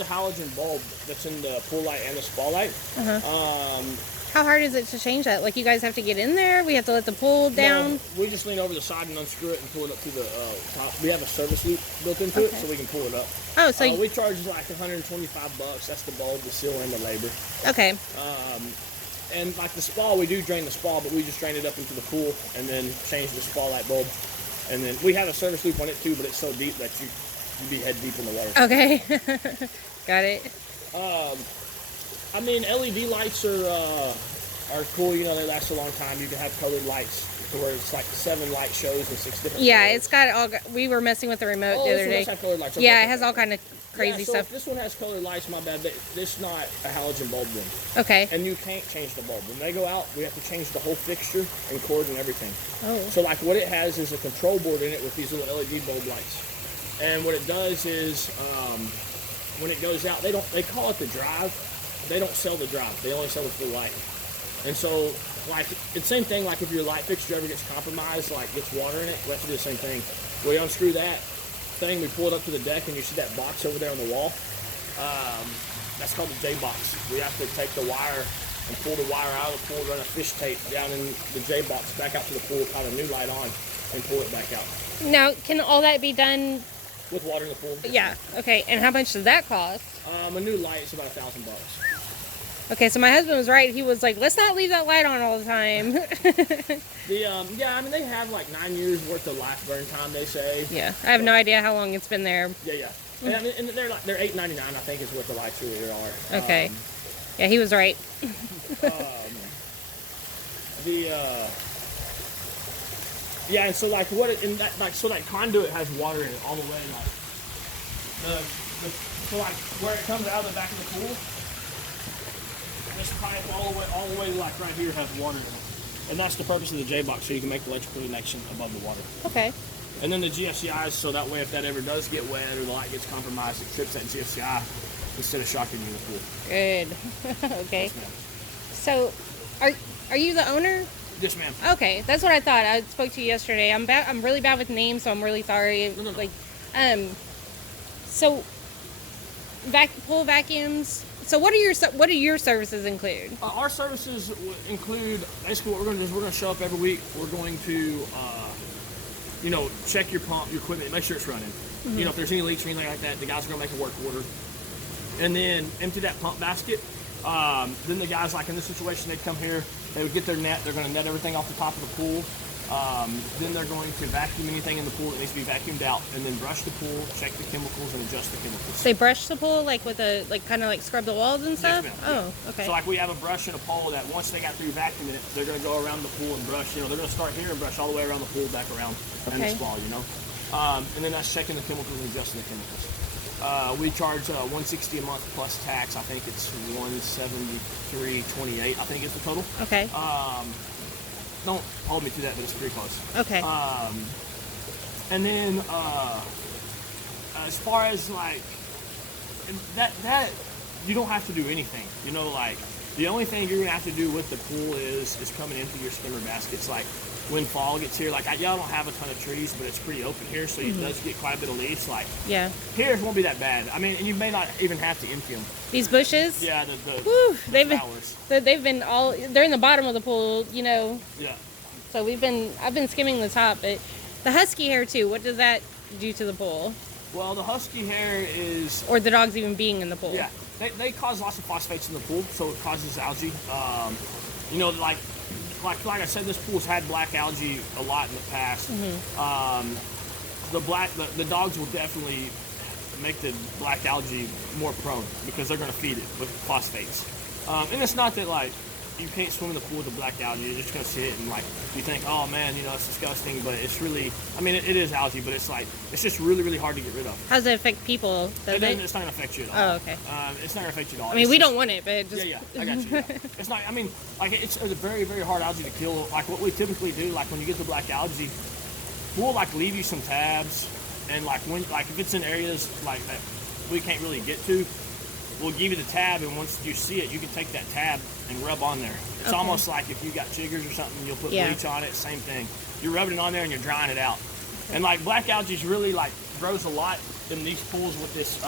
the halogen bulb that's in the pool light and the spa light. How hard is it to change that? Like, you guys have to get in there? We have to let the pool down? No, we just lean over the side and unscrew it and pull it up to the top. We have a service loop built into it, so we can pull it up. Oh, so we charge like $125. That's the bulb, the seal, and the labor. Okay. And like the spa, we do drain the spa, but we just drain it up into the pool and then change the spa light bulb. And then we have a service loop on it too, but it's so deep that you'd be head deep in the water. Okay. Got it. I mean, LED lights are cool. You know, they last a long time. You can have colored lights to where it's like 7 light shows and 6 different. Yeah, colors. it's got all. We were messing with the remote the other day. Colored lights. Okay, yeah, it has all kind of crazy so stuff. If this one has colored lights, my bad. But this is not a halogen bulb one. Okay. And you can't change the bulb. When they go out, we have to change the whole fixture and cord and everything. Oh. So like what it has is a control board in it with these little LED bulb lights. And what it does is when it goes out, they call it the drive. They don't sell the drive. They only sell the full light. And so, like, it's the same thing, like if your light fixture ever gets compromised, like gets water in it, we have to do the same thing. We unscrew that thing, we pull it up to the deck, and you see that box over there on the wall. That's called the J-box. We have to take the wire and pull the wire out of the pool, run a fish tape down in the J-box, back out to the pool, put a new light on, and pull it back out. Now, can all that be done? With water in the pool? Yeah. Okay. And how much does that cost? A new light is about $1,000. Okay, so my husband was right. He was like, let's not leave that light on all the time. Yeah, I mean, they have like 9 years worth of life burn time, they say. Yeah, I have no idea how long it's been there. Yeah. And, I mean, and they're $8.99, I think, is what the lights really are. Okay. Yeah, he was right. Yeah, and so like so that conduit has water in it all the way, like so like where it comes out of the back of the pool. This pipe all the way like right here has water in it. And that's the purpose of the J-box, so you can make the electrical connection above the water. Okay. And then the GFCIs, so that way if that ever does get wet or the light gets compromised, it trips that GFCI instead of shocking you in the pool. Good. Okay. Yes, ma'am. So, are you the owner? Yes, ma'am. Okay, that's what I thought. I spoke to you yesterday. I'm really bad with names, so I'm really sorry. No. Like, so pool vacuums. So what do your services include? Our services include basically what we're going to do is we're going to show up every week. We're going to, check your pump, your equipment, make sure it's running. Mm-hmm. You know, if there's any leaks or anything like that, the guys are going to make a work order. And then empty that pump basket. Then the guys, like in this situation, they'd come here, they would get their net, they're going to net everything off the top of the pool. Then they're going to vacuum anything in the pool that needs to be vacuumed out, and then brush the pool, check the chemicals, and adjust the chemicals. They brush the pool like with a kind of like scrub the walls and stuff. Yes, Oh, ma'am. okay. So like we have a brush and a pole that once they got through vacuuming it, they're going to go around the pool and brush. You know, they're going to start here and brush all the way around the pool, back around, and the spa. You know, and then that's checking the chemicals and adjusting the chemicals. We charge $160 a month plus tax. I think it's $173.28. I think it's the total. Okay. Don't hold me to that, but it's pretty close. Okay. And then as far as like that, you don't have to do anything. You know, like the only thing you're gonna have to do with the pool is come and empty your skimmer baskets. Like when fall gets here, like y'all don't have a ton of trees, but it's pretty open here, so it does get quite a bit of leaves. Like yeah, here it won't be that bad. I mean, and you may not even have to empty them. These bushes. Yeah, Woo, flowers. they've been all. They're in the bottom of the pool, you know. Yeah. So I've been skimming the top, but the husky hair too. What does that do to the pool? Well, the husky hair is. Or the dogs even being in the pool. Yeah, they cause lots of phosphates in the pool, so it causes algae. You know, like I said, this pool's had black algae a lot in the past. Mm-hmm. The dogs will definitely make the black algae more prone because they're going to feed it with phosphates. And it's not that like you can't swim in the pool with the black algae. You're just going to see it and like you think, oh man, you know, it's disgusting, but it's really, I mean, it is algae, but it's just really, really hard to get rid of. How does it affect people? It's not going to affect you at all. Oh, okay. It's not going to affect you at all. I mean, we don't want it, but it just... Yeah, I got you. Yeah. It's not, I mean, like it's a very, very hard algae to kill. Like what we typically do, like when you get the black algae, we'll like leave you some tabs, and like if it's in areas like that we can't really get to, we'll give you the tab, and once you see it, you can take that tab and rub on there. It's almost like if you got chiggers or something, you'll put bleach on it, same thing. You're rubbing it on there and you're drying it out. And like black algae really like grows a lot in these pools with this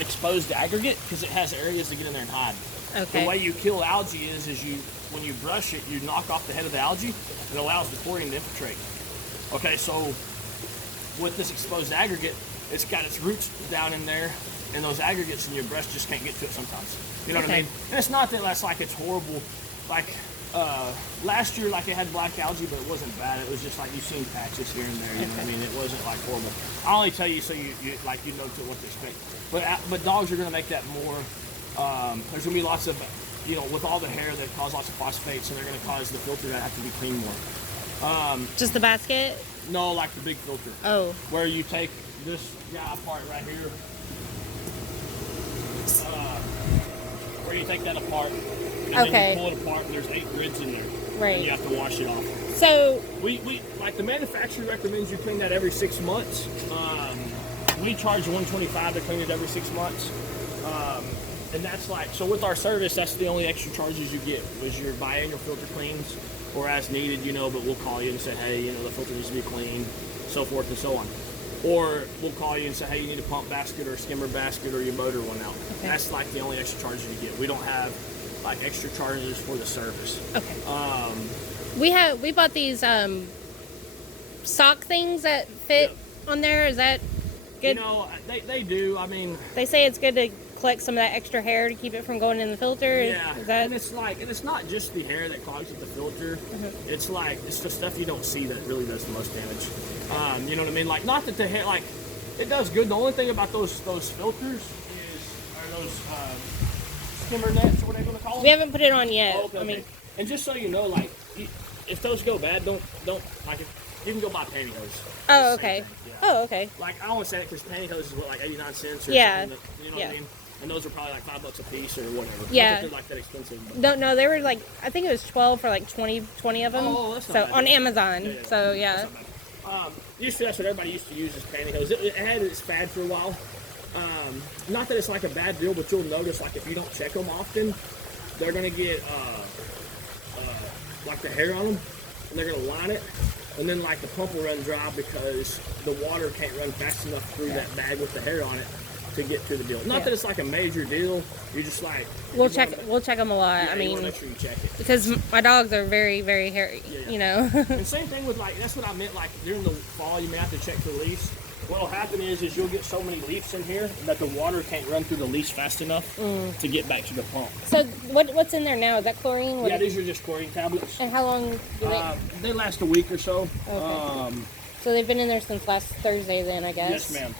exposed aggregate because it has areas to get in there and hide. Okay. The way you kill algae is you when you brush it, you knock off the head of the algae and it allows the chlorine to infiltrate. Okay, so with this exposed aggregate, it's got its roots down in there, and those aggregates in your brush just can't get to it sometimes. You know what I Okay. mean? And it's not that that's like it's horrible. Like last year, like it had black algae, but it wasn't bad. It was just like you've seen patches here and there. You know what I mean? It wasn't like horrible. I only tell you so you like you know what to expect. But dogs are gonna make that more. There's gonna be lots of with all the hair that cause lots of phosphates, and they're gonna cause the filter to have to be cleaned more. Just the basket? No, like the big filter. Oh. Where you take this guy apart right here. Where you take that apart. And Okay. then you pull it apart and there's 8 grids in there. Right. And you have to wash it off. So, We like the manufacturer recommends you clean that every 6 months. We charge $125 to clean it every 6 months. And that's like, so with our service, that's the only extra charges you get was your biannual filter cleans or as needed, but we'll call you and say, hey, the filter needs to be cleaned, so forth and so on. Or we'll call you and say, hey, you need a pump basket or a skimmer basket or your motor one out. Okay. That's like the only extra charges you get. We don't have like extra charges for the service. okay. We bought these sock things that fit on there. Is that good? They do. I mean, They say it's good to collect some of that extra hair to keep it from going in the filter. yeah. Is that And it's not just the hair that clogs up the filter. It's the stuff you don't see that really does the most damage. You know what I mean? Like, not that the hair, like, it does good. The only thing about those filters are those skimmer nets or whatever you want to call them. we haven't put it on yet? Oh, okay, I mean, okay. And just so you know, like, if those go bad, don't like. You can go buy pantyhose. oh, Same okay. thing, yeah. Oh, okay. Like, I always say it because pantyhose is what, like 89 cents or Yeah, something. You know what yeah. I mean? And those are probably like $5 a piece or whatever. Not Yeah. that they're like that expensive. But. No, they were like, I think it was 12 for like 20 of them. Oh, that's not so bad. on Amazon. Yeah. So yeah. That's not bad. Used to, that's what everybody used to use is pantyhose. It had its fad for a while. Not that it's like a bad deal, but you'll notice like if you don't check them often, they're gonna get like the hair on them, and they're gonna line it, and then like the pump will run dry because the water can't run fast enough through that bag with the hair on it to get to the deal. Not that it's like a major deal. You're just like We'll check them a lot. Yeah, I you mean, wanna make sure you check it. because my dogs are very, very hairy. Yeah. And same thing with like, that's what I meant, like during the fall you may have to check the lease. What'll happen is you'll get so many leaves in here that the water can't run through the lease fast enough to get back to the pump. So what's in there now? Is that chlorine? Yeah, these are just chlorine tablets. And how long do they? They last a week or so. Okay. So they've been in there since last Thursday then, I guess. Yes, ma'am.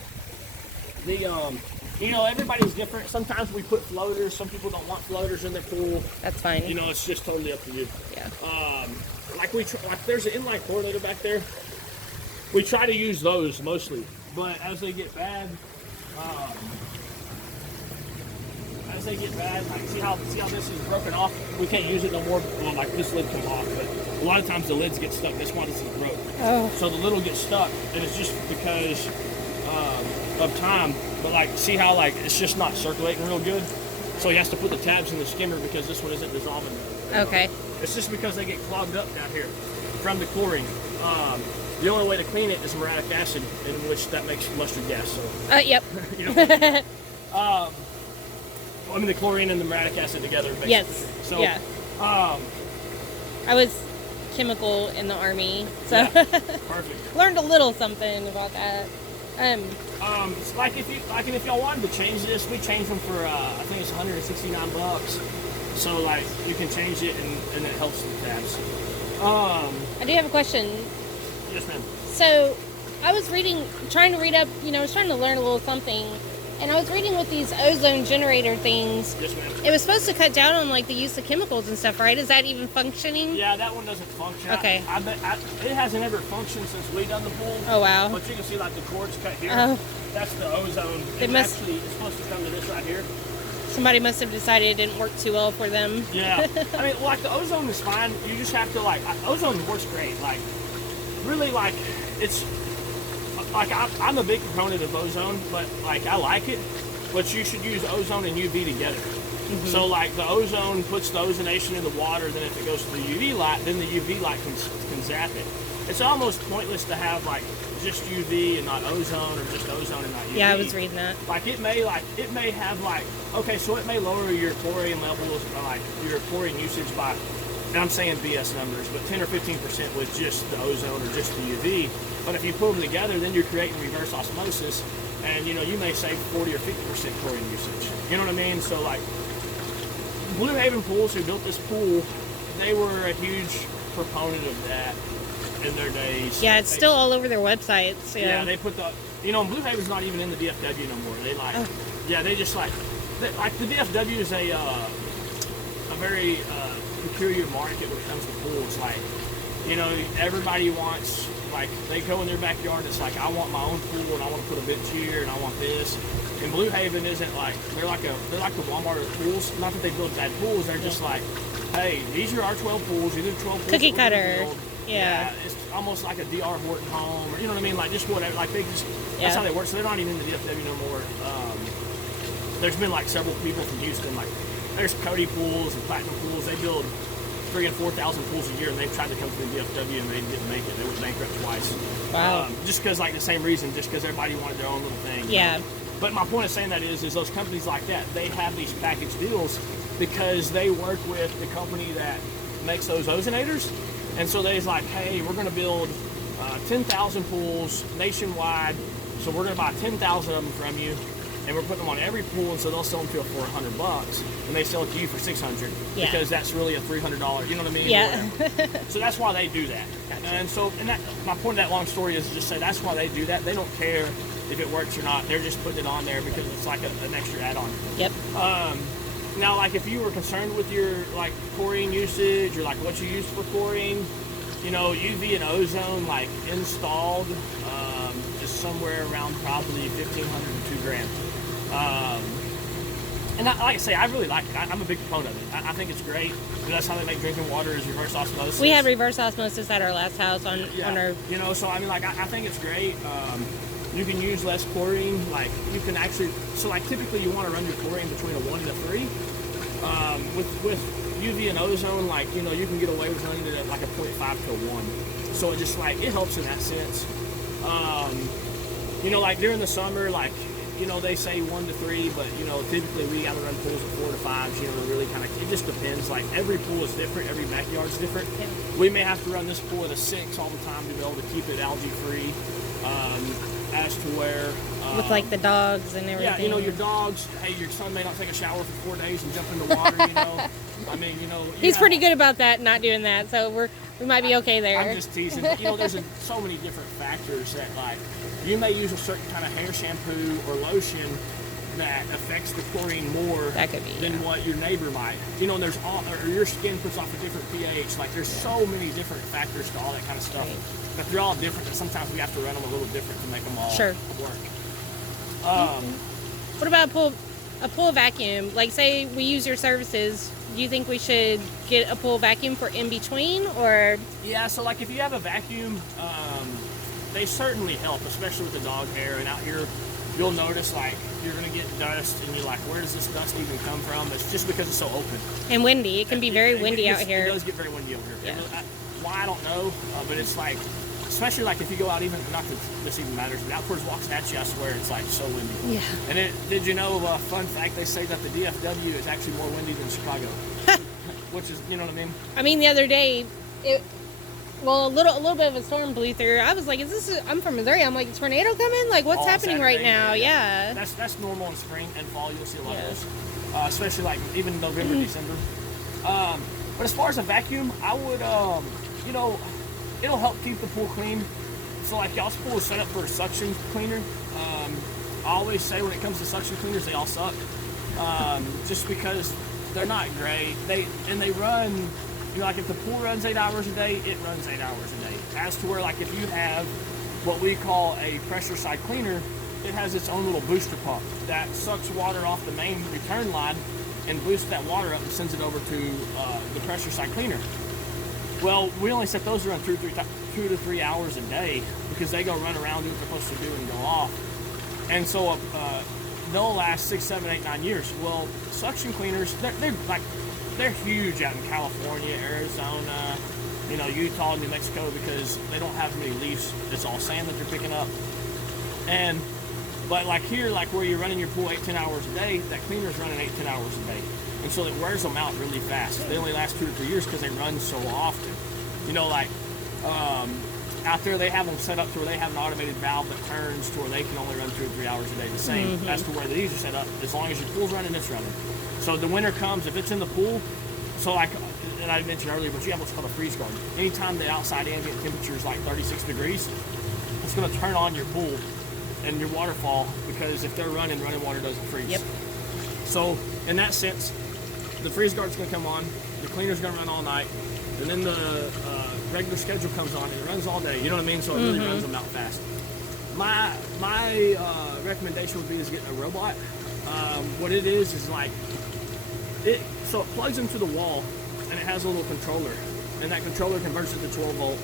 Everybody's different. Sometimes we put floaters. Some people don't want floaters in their pool. That's fine. It's just totally up to you. Yeah. Like there's an inline coordinator back there. We try to use those mostly, but as they get bad, like see how this is broken off. We can't use it no more. Well, like this lid come off, but a lot of times the lids get stuck. That's why this is broke. Oh. So the lid will get stuck, and it's just because of time. But like, see how like it's just not circulating real good. So he has to put the tabs in the skimmer because this one isn't dissolving. Okay. It's just because they get clogged up down here from the chlorine. The only way to clean it is muriatic acid, in which that makes mustard gas. So, Yep. the chlorine and the muriatic acid together. Basically. Yes. So, yeah. I was chemical in the Army, so yeah, perfect. learned a little something about that. It's like if y'all wanted to change this, we change them for I think it's $169. So like you can change it and it helps the tabs. I do have a question. Yes, ma'am. So I was trying to read up, I was trying to learn a little something, and I was reading with these ozone generator things. Yes, ma'am. It was supposed to cut down on like the use of chemicals and stuff, right? Is that even functioning? Yeah, that one doesn't function. Okay. I bet it hasn't ever functioned since we done the pool. Oh wow. But you can see like the cords cut here. Oh. That's the ozone. It's supposed to come to this right here. Somebody must have decided it didn't work too well for them. Yeah. I mean, like the ozone is fine. You just have to ozone works great. Like, really, like it's like I'm a big proponent of ozone, but like I like it. But you should use ozone and UV together. Mm-hmm. So like the ozone puts the ozonation in the water. Then if it goes to the UV light, then the UV light can zap it. it's almost pointless to have like just UV and not ozone, or just ozone and not UV. Yeah, I was reading that. Like it may have like, okay, so it may lower your chlorine levels, or like your chlorine usage by, and I'm saying BS numbers, but 10 or 15% with just the ozone or just the UV. But if you put them together, then you're creating reverse osmosis, and you know, you may save 40 or 50% chlorine usage. You know what I mean? So like, Blue Haven Pools, who built this pool, they were a huge proponent of that in their days. Yeah, it's still all over their websites. Yeah, they put the, you know, Blue Haven's not even in the DFW no more. They like, yeah, they just like the DFW is a very peculiar market when it comes to pools. Like, you know, everybody wants, like, they go in their backyard, it's like, I want my own pool and I want to put a bench here and I want this. And Blue Haven isn't like, they're like the Walmart of pools. Not that they build bad pools, they're just like, hey, these are our 12 pools, these are 12 pools. Cookie that we're gonna cutter. build. Yeah. It's almost like a DR Horton home, or you know what I mean? Like just whatever. Like they just, that's how they work. So they're not even in the DFW no more. There's been like several people from Houston, like there's Cody Pools and Platinum Pools. They build 3,000 and 4,000 pools a year, and they've tried to come to the DFW and they didn't make it. They went bankrupt twice. Wow. Just because, like the same reason, just because everybody wanted their own little thing. Yeah. But my point of saying that is those companies like that, they have these package deals because they work with the company that makes those ozonators. And so they's like, hey, we're going to build 10,000 pools nationwide. So we're going to buy 10,000 of them from you, and we're putting them on every pool. And so they'll sell them to you for $100, and they sell it to you for $600 because that's really a $300. You know what I mean? Yeah. So that's why they do that. Gotcha. And so, and that, my point of that long story is to just say that's why they do that. They don't care if it works or not. They're just putting it on there because it's like an extra add-on. Yep. Now, like if you were concerned with your like chlorine usage or like what you use for chlorine, you know, UV and ozone like installed is somewhere around probably $1,500 to $2,000. And like I say, I really like it. I'm a big proponent of it. I think it's great. That's how they make drinking water is reverse osmosis. We had reverse osmosis at our last house on our. You know, so I mean, like I think it's great. You can use less chlorine. Like you can actually, so like typically you want to run your chlorine between a 1 and a 3. With UV and ozone, like, you know, you can get away with running it at like a 0.5 to a 1. So it just like, it helps in that sense. You know, like during the summer, like, you know, they say 1 to 3, but you know, typically we got to run pools at 4 to 5. You know, really kind of, it just depends. Like every pool is different, every backyard's different. Yeah. We may have to run this pool at a 6 all the time to be able to keep it algae free. As to where with like the dogs and everything. Yeah, you know, your dogs, hey, your son may not take a shower for 4 days and jump in the water, you know. I mean, you know, he's pretty good about that, not doing that, so we might be okay there. I'm just teasing, but you know, there's so many different factors that, like, you may use a certain kind of hair shampoo or lotion that affects the chlorine more than what your neighbor might. You know, and there's all, or your skin puts off a different pH. Like, there's so many different factors to all that kind of stuff. Right. But they're all different, and sometimes we have to run them a little different to make them all work. What about a pool vacuum? Like, say we use your services, do you think we should get a pool vacuum for in between, or? Yeah, so like if you have a vacuum, they certainly help, especially with the dog hair. And out here, you'll notice like you're gonna get dust, and you're like, where does this dust even come from? It's just because it's so open and windy. It can be very windy out here. It does get very windy over here. Yeah. Why I don't know, but it's like, especially like if you go out, even not that this even matters, but out towards Waxahachie, I swear it's like so windy. Yeah. And did you know, fun fact, they say that the DFW is actually more windy than Chicago, which is, you know what I mean? I mean, the other day, a little bit of a storm blew through. I was like, I'm from Missouri. I'm like, is a tornado coming? Like, what's happening Saturday, right now? Yeah. That's normal in spring and fall. You'll see a lot of those, especially like even November, December. But as far as a vacuum, I would, you know, it'll help keep the pool clean. So like y'all's pool is set up for a suction cleaner. I always say when it comes to suction cleaners, they all suck. Just because they're not great. They run, you know, like if the pool runs 8 hours a day, it runs 8 hours a day. As to where like if you have what we call a pressure side cleaner, it has its own little booster pump that sucks water off the main return line and boosts that water up and sends it over to the pressure side cleaner. Well, we only set those around 2 to 3 hours a day because they go run around, do what they're supposed to do, and go off. And so they'll last 6, 7, 8, 9 years. Well, suction cleaners, they're huge out in California, Arizona, you know, Utah and New Mexico, because they don't have many leaves. It's all sand that they're picking up. But like here, like where you're running your pool 8-10 hours a day, that cleaner's running 8-10 hours a day. And so it wears them out really fast. They only last 2 to 3 years because they run so often. You know, like out there they have them set up to where they have an automated valve that turns to where they can only run 2 or 3 hours a day. The same as to where these are set up. As long as your pool's running, it's running. So the winter comes, if it's in the pool, so like, and I mentioned earlier, but you have what's called a freeze guard. Anytime the outside ambient temperature is like 36 degrees, it's going to turn on your pool and your waterfall, because if they're running water doesn't freeze. Yep. So in that sense, the freeze guard's going to come on, the cleaner's going to run all night, and then the regular schedule comes on and it runs all day. You know what I mean? So it really runs them out fast. My recommendation would be is getting a robot. What it is like so it plugs into the wall and it has a little controller, and that controller converts it to 12 volt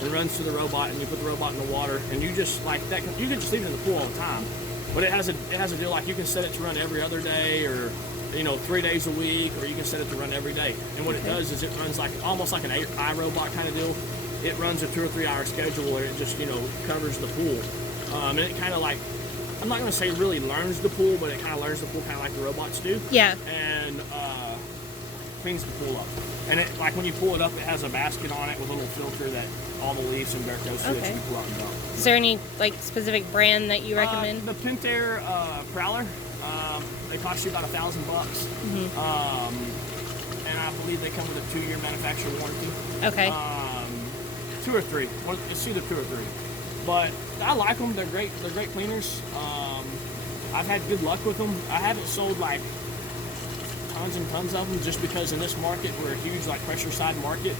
and runs to the robot, and you put the robot in the water, and you just like that. You can just leave it in the pool all the time, but it has a deal like you can set it to run every other day, or 3 days a week, or you can set it to run every day. And what it does is it runs like almost like an iRobot kind of deal. It runs a 2 or 3 hour schedule where it just covers the pool, and it kind of like, I'm not going to say really learns the pool, but it kind of learns the pool kind of like the robots do. Yeah. And cleans the pool up. And it, like when you pull it up, it has a basket on it with a little filter that all the leaves and dirt goes through that you can pull out and dump. Is there any like specific brand that you recommend? The Pentair Prowler. They cost you about $1,000. And I believe they come with a 2-year manufacturer warranty. Okay. 2 or 3. It's either 2 or 3. But I like them. They're great. They're great cleaners. I've had good luck with them. I haven't sold like tons and tons of them, just because in this market we're a huge like pressure side market.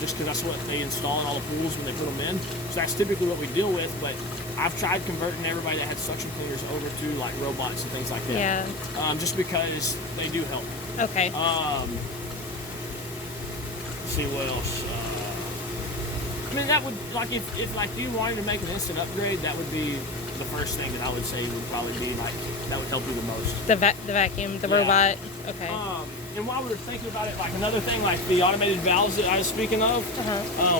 Just because that's what they install in all the pools when they put them in. So that's typically what we deal with. But I've tried converting everybody that had suction cleaners over to like robots and things like that. Yeah. Just because they do help. Okay. Let's see what else. I mean, that would, like, if like you wanted to make an instant upgrade, that would be the first thing that I would say would probably be like, that would help you the most. The vacuum, the robot. Okay. And while we were thinking about it, like another thing, like the automated valves that I was speaking of,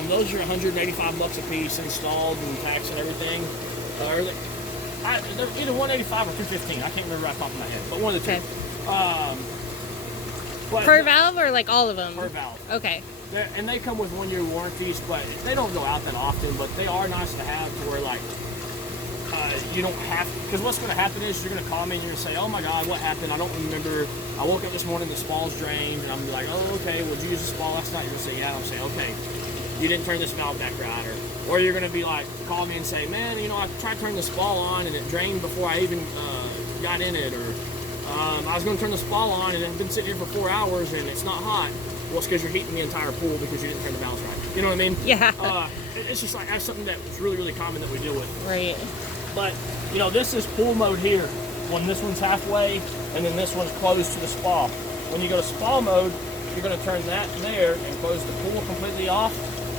those are $185 a piece installed and tax and everything. They're either $185 or $215. I can't remember right off my head, but one of the two. Per valve or like all of them? Per valve. Okay. And they come with 1-year warranties, but they don't go out that often. But they are nice to have, to where like you don't have to, because what's going to happen is you're going to call me and you're going to say, oh my God, what happened? I don't remember. I woke up this morning, the spall's drained, and I'm like, oh, okay, well, did you use the spall last night? You're going to say, yeah. And I'm saying, okay, you didn't turn this valve back right. Or you're going to be like, call me and say, man, I tried turning the spall on and it drained before I even got in it. Or I was going to turn the spall on and it's been sitting here for 4 hours and it's not hot. Well, it's because you're heating the entire pool because you didn't turn the valves right. You know what I mean? Yeah. It's just like, that's something that's really, really common that we deal with. Right. But, this is pool mode here. When this one's halfway, and then this one's closed to the spa. When you go to spa mode, you're going to turn that there and close the pool completely off.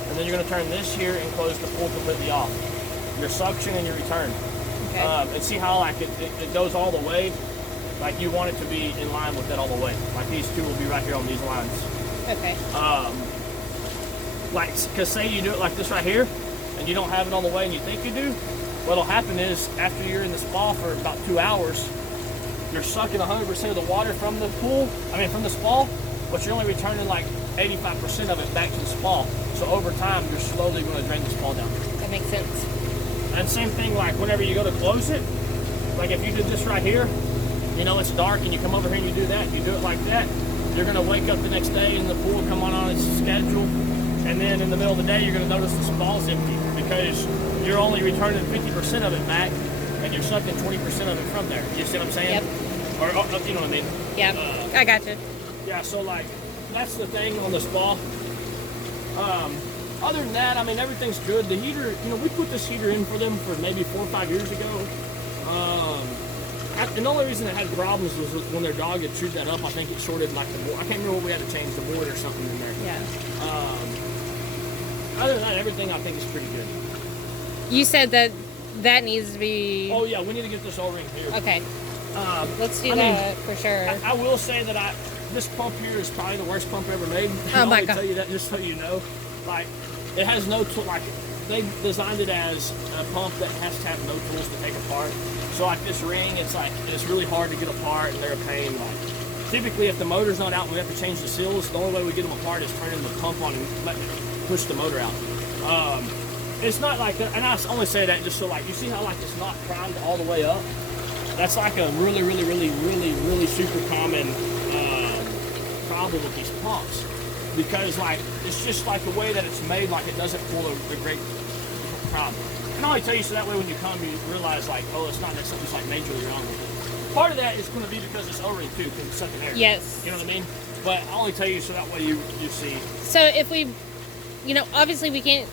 And then you're going to turn this here and close the pool completely off. Your suction and your return. Okay. And see how like it goes all the way? Like you want it to be in line with that all the way. Like these two will be right here on these lines. Okay. Because say you do it like this right here, and you don't have it on the way and you think you do, what'll happen is after you're in the spa for about 2 hours, you're sucking 100% of the water from the pool, from the spa, but you're only returning like 85% of it back to the spa. So over time, you're slowly going to drain the spa down. That makes sense. And same thing, like whenever you go to close it, like if you did this right here, it's dark and you come over here and you do that, you do it like that, you're going to wake up the next day and the pool will come on its schedule, and then in the middle of the day, you're going to notice the spa's empty because you're only returning 50% of it back, and you're sucking 20% of it from there. You see what I'm saying? Yep. Or you know what I mean? Yeah, I got you. Yeah, so like, that's the thing on the spa. Other than that, everything's good. The heater, we put this heater in for them for maybe 4 or 5 years ago. And the only reason it had problems was when their dog had chewed that up. I think it shorted like the board. I can't remember what we had to change, the board or something in there. Yeah. Other than that, everything I think is pretty good. You said that needs to be... Oh yeah, we need to get this O-ring here. Okay. Let's do that for sure. I will say that this pump here is probably the worst pump ever made. Oh my God. I'll tell you that just so you know. like it has no tool. Like they designed it as a pump that has to have no tools to take apart. So like this ring, it's really hard to get apart, and they're a pain. Like typically, if the motor's not out, we have to change the seals. The only way we get them apart is turning the pump on and letting it push the motor out. It's not like that, and I only say that just so like you see how like it's not primed all the way up. That's like a really super common problem with these pumps, because like it's just like the way that it's made, like it doesn't pull the great problem. I can only tell you so that way when you come, you realize like, oh, it's not that something's like majorly wrong with it. Part of that is going to be because it's O-ring too, because it's sucking air. Yes. You know what I mean? But I only tell you so that way you see. So if we, you know, obviously we can't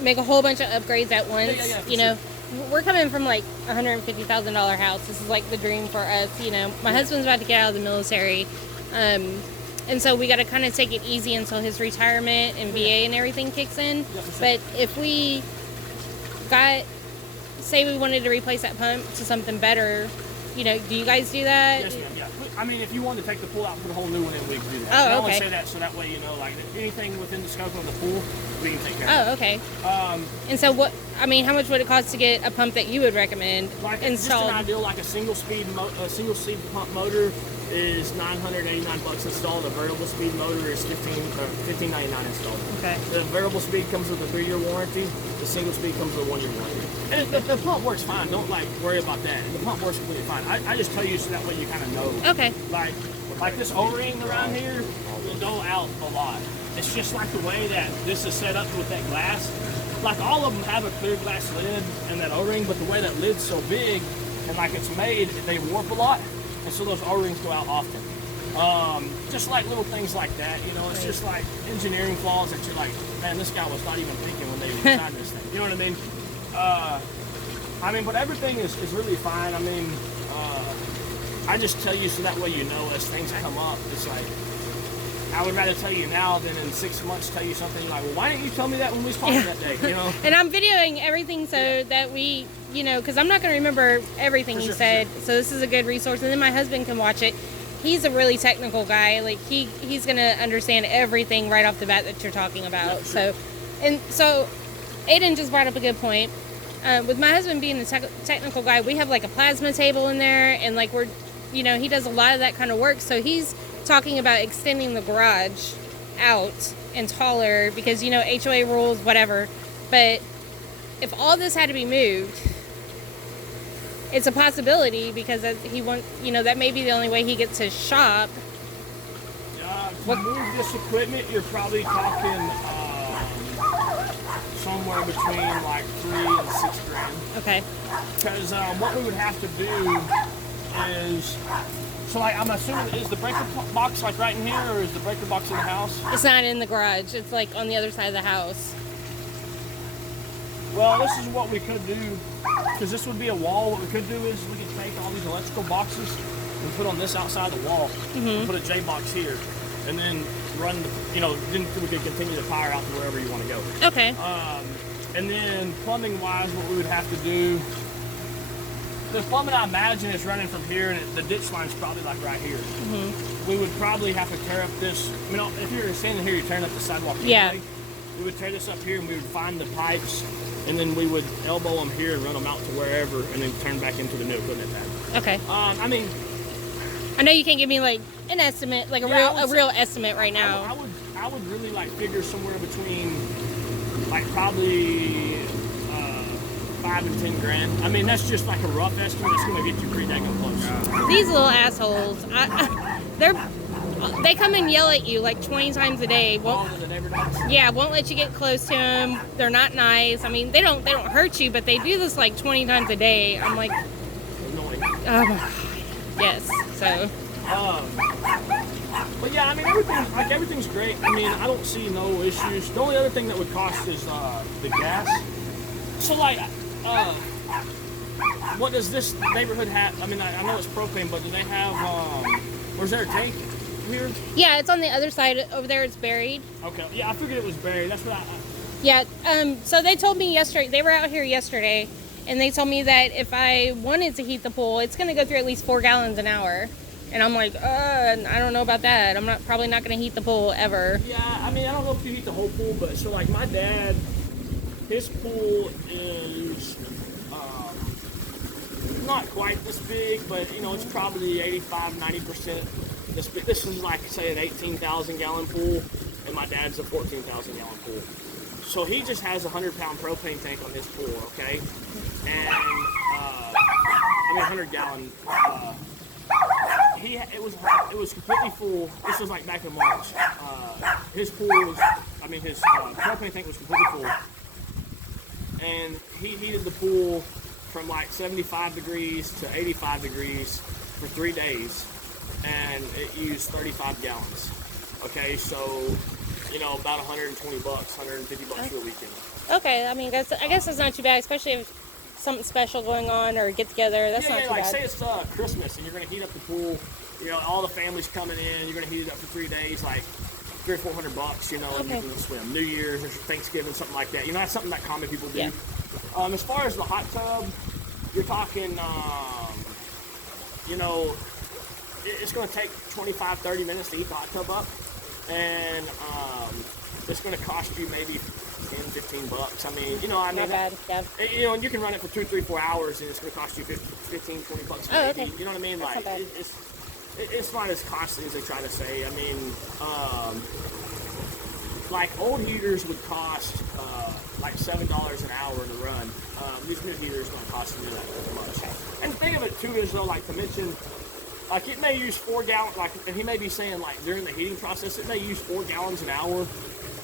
make a whole bunch of upgrades at once. Yeah, you know, we're coming from like $150,000 house. This is like the dream for us. You know, my husband's about to get out of the military, and so we got to kind of take it easy until his retirement and VA and everything kicks in. Yeah, for sure. But if we got, say, we wanted to replace that pump to something better, you know, do you guys do that? Yes, ma'am. Yeah. I mean, if you wanted to take the pool out and put a whole new one in, we can do that. Oh, and I only okay. say that so that way you know, like anything within the scope of the pool, we can take care Oh, of. okay. Um, And so what, I mean, how much would it cost to get a pump that you would recommend like installed? just an ideal, like a single speed pump motor is $989 installed. A variable speed motor is $1599 installed. Okay. The variable speed comes with a 3-year warranty. The single speed comes with a 1-year warranty. And the pump works fine. Don't like worry about that. The pump works completely fine. I just tell you so that way you kind of know. Okay. Like this O-ring around here will go out a lot. It's just like the way that this is set up with that glass. Like all of them have a clear glass lid and that O-ring, but the way that lid's so big and like it's made, they warp a lot, and so those O-rings go out often. Just like little things like that, you know. It's just like engineering flaws that you're like, man, this guy was not even thinking when they designed this thing. You know what I mean? But everything is really fine. I mean, I just tell you so that way you know as things come up. It's like, I would rather tell you now than in 6 months tell you something like, well, why didn't you tell me that when we was talking that day, you know? And I'm videoing everything so that we, you know, because I'm not going to remember everything he said. So this is a good resource. And then my husband can watch it. He's a really technical guy. Like he's going to understand everything right off the bat that you're talking about. Yeah, So Aiden just brought up a good point. With my husband being a technical guy, we have like a plasma table in there, and like we're, you know, he does a lot of that kind of work. So he's talking about extending the garage out and taller because, you know, HOA rules, whatever. But if all this had to be moved, it's a possibility because he wants, you know, that may be the only way he gets his shop. To move this equipment, you're probably talking somewhere between like $3,000 and $6,000. Okay. Because what we would have to do is, so like I'm assuming, is the breaker box like right in here, or is the breaker box in the house? It's not in the garage. It's like on the other side of the house. Well, this is what we could do, because this would be a wall. What we could do is we could take all these electrical boxes and put on this outside the wall, and put a J box here, and then run, you know, then we could continue the power out to wherever you want to go. Okay. And then plumbing wise, what we would have to do, the plumbing I imagine is running from here, and the ditch line's probably like right here. We would probably have to tear up this, I mean, if you're standing here, you're tearing up the sidewalk anyway. Yeah. We would tear this up here, and we would find the pipes, and then we would elbow them here and run them out to wherever, and then turn back into the new equipment pad. Okay. I mean, I know you can't give me like an estimate, like a real estimate right now. I would really like figure somewhere between like probably 5 and 10 grand. I mean, that's just like a rough estimate. It's going to get you pretty dang close. These little assholes, they come and yell at you like 20 times a day. Won't let you get close to them. They're not nice. I mean, they don't hurt you, but they do this like 20 times a day. I'm like, Annoying. oh my god. Yes. So. But yeah, I mean, everything's great. I mean, I don't see no issues. The only other thing that would cost is the gas. So like, what does this neighborhood have? I mean, I know it's propane, but do they have? Where's there a tank here? Yeah, it's on the other side over there. It's buried. Okay. Yeah, I figured it was buried. That's what I. Yeah. So they told me yesterday. They were out here yesterday, and they told me that if I wanted to heat the pool, it's going to go through at least 4 gallons an hour. And I'm like, I don't know about that. I'm probably not going to heat the pool ever. Yeah, I mean, I don't know if you heat the whole pool, but so like my dad, his pool is not quite this big, but you know, it's probably 85-90% this big. This is like, say, an 18,000 gallon pool, and my dad's a 14,000 gallon pool. So he just has a 100-pound propane tank on his pool, okay? And, 100 gallon. It was completely full. This was like back in March. His pool was, his propane tank was completely full. And he heated the pool from like 75 degrees to 85 degrees for 3 days. And it used 35 gallons. Okay, so, you know, about $120, $150 for the weekend. Okay, I guess that's not too bad, especially if something special going on or get together. That's not too like bad. say it's Christmas and you're going to heat up the pool. You know, all the family's coming in. You're going to heat it up for 3 days, like $300 or $400. You know, and Okay. you can swim. New Year's or Thanksgiving, something like that. You know, that's something that common people do. Yeah. As far as the hot tub, you're talking. You know, it's going to take 25-30 minutes to heat the hot tub up, and it's going to cost you maybe $10-15. I mean, you know, Not bad, yeah. You know, and you can run it for 2-3-4 hours, and it's going to cost you $15-20 Oh, maybe. okay. You know what I mean? That's Like, not bad. it's not as costly as they try to say. I mean, like old heaters would cost like $7 an hour to run. These new heaters don't cost me that much. And the thing of it too is though, like to mention, like it may use 4 gallons. Like, and he may be saying like during the heating process, it may use 4 gallons an hour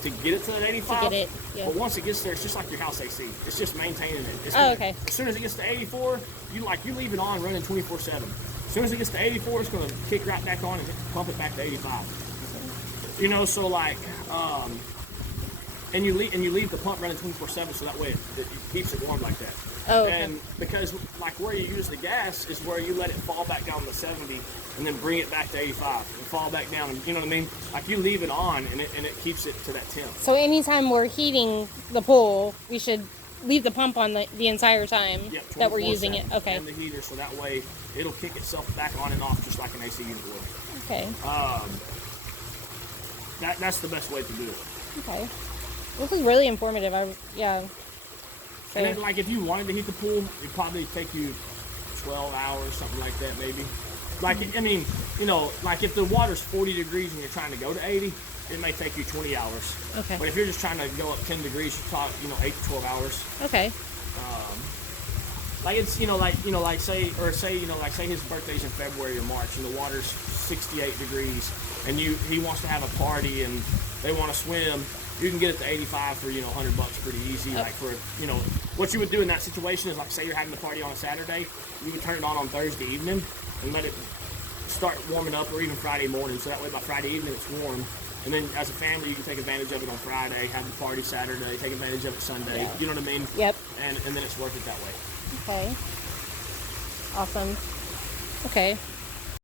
to get it to that 85. To get it, yeah. But once it gets there, it's just like your house AC. It's just maintaining it. It's Oh, okay. As soon as it gets to 84, you leave it on running 24/7. As soon as it gets to 84, it's going to kick right back on and pump it back to 85. You know, so like, and you leave the pump running 24/7, so that way it keeps it warm like that. Oh, okay. And because like where you use the gas is where you let it fall back down to 70 and then bring it back to 85 and fall back down. And you know what I mean? Like you leave it on and it keeps it to that temp. So anytime we're heating the pool, we should leave the pump on the entire time Yep, that we're using 24/7. it. Okay. And the heater, so that way it'll kick itself back on and off just like an AC unit would. Okay. That's the best way to do it. Okay. This is really informative. Yeah. So, And then, like, if you wanted to heat the pool, it'd probably take you 12 hours, something like that, maybe. Like, I mean, you know, like if the water's 40 degrees and you're trying to go to 80, it may take you 20 hours. Okay. But if you're just trying to go up 10 degrees, you talk, 8 to 12 hours. okay. Like it's, say his birthday's in February or March and the water's 68 degrees and he wants to have a party and they want to swim. You can get it to 85 for, $100 pretty easy. Like for, what you would do in that situation is like, say you're having the party on a Saturday, you would turn it on Thursday evening and let it start warming up, or even Friday morning. So that way by Friday evening it's warm. And then as a family, you can take advantage of it on Friday, have the party Saturday, take advantage of it Sunday. Yeah. You know what I mean? Yep. And then it's worth it that way. Okay. Awesome. Okay.